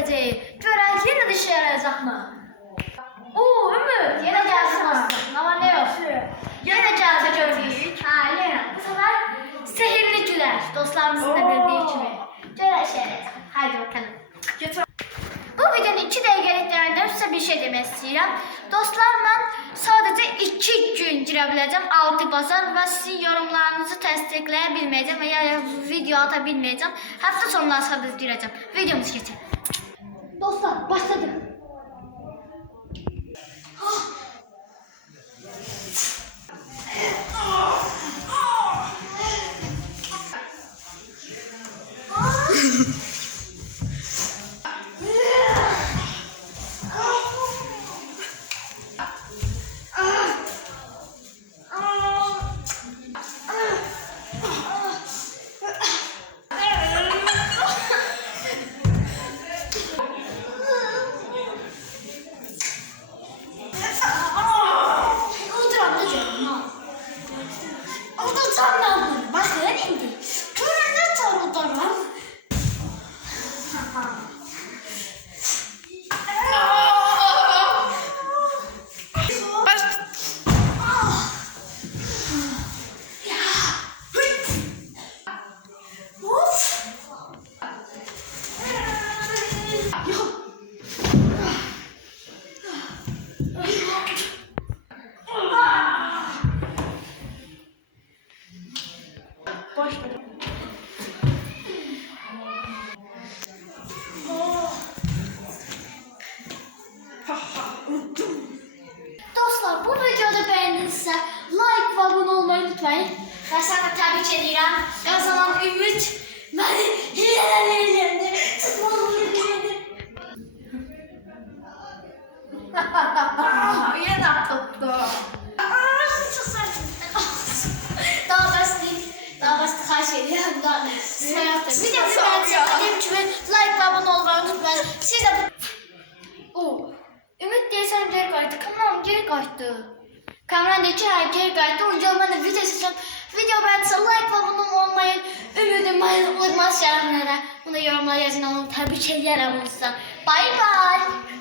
görecek. Gören yine dişi yarayacak mı? Oo Ümit yine gelsin aslında ama ne yok. Yine geldi gördük. Ha yine. Bu sefer sehirli güler. Dostlarımızın da bildiği kimi. Gören şey yarayacak. Haydi bakalım. Götür. Bu videonun iki dəqiqəliklərində sizə bir şey demək istəyirəm. Dostlar, mən sadəcə 2 gün girə biləcəm altı bazar və sizin yorumlarınızı təsdiqləyə bilməyəcəm və ya video ata bilməyəcəm. Həftə sonları sadəcə girəcəm. Videomuz keçək. Dostlar, başladık. 나오는 막 그린데 그런 것처럼 야! Dostlar bu videoda beğendinizsə like və abunə olmayı unutmayın. Və sənə təbrik edirəm. Qazanan Ümid məni hilələr eləyəndə tutmalı. Aa, yine tuttu. Edirəm. Bunlar sizə yaptım. Bir ya. bir dediyim kimi like və abunə olmayı unutmayın. Siz də bu... O, Ümid deyirsən geri qayıtdı. Kameram geri qayıtdı. Kameran ki, hə, geri qayıtdı. Onca mən də video seçəcəm. Video beğenirsə like və abunə olmayın. Ümidim şərəfinə də. Bunu yorumlara yazın. Onu təbrik edərəm sizə. Bye bye.